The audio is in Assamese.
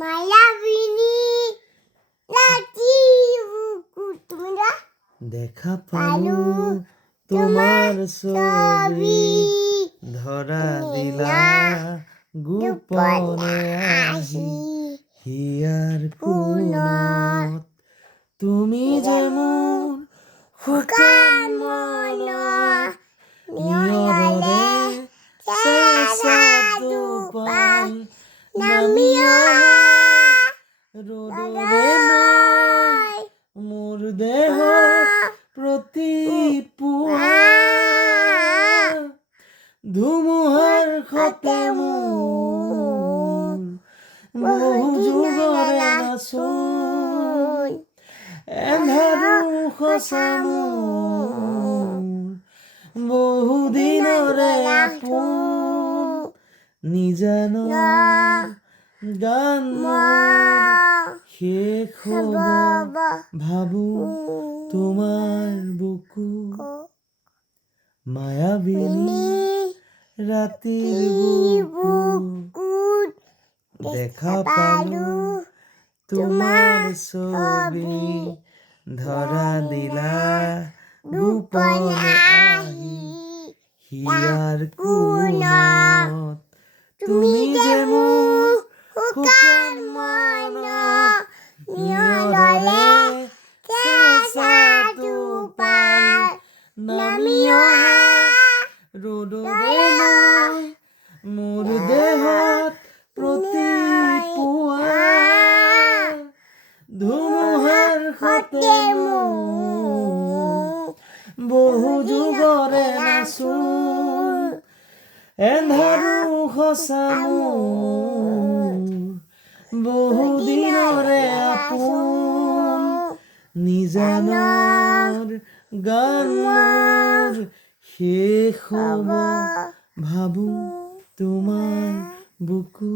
মায়াবিনী ৰাতি তোমৰা দেখা পালু তোমাৰ ছবি ধৰা দিলা গোপনে আহি হিয়াৰ কোণত তুমি যেমন শুকান মন নিয়ৰৰে চেঁচা টোপাল নামি অহা ৰ'দৰে নৈ মোৰ দেহত প্ৰতিপুৱা ধুমুহাৰ সতে মোৰ বহু যুগৰে নাচোন এন্ধাৰো সঁচা মোৰ বহু দিনৰে আপোন নিজান গান মোৰ শেষ হ'ব ভাবো তোমাৰ বুকু মায়াবিনী ৰাতিৰ বুকুত দেখা পালো তোমাৰ ছবি ধৰা দিলা গোপনে আহি হিয়াৰ কোণত তুমি যে মোৰ শুকান মন নিয়ৰৰে চেঁচা টোপাল নামি অহা ৰ'দৰে নৈ মোৰ দেহত প্ৰতিপুৱা ধুমুহাৰ সতে মোৰ বহু যুগৰে নাচোন এন্ধাৰো সঁচা মোৰ বহু দিনৰে আপোন নিজানৰ গান মোৰ শেষ হ'ব ভাবো তোমাৰ বুকু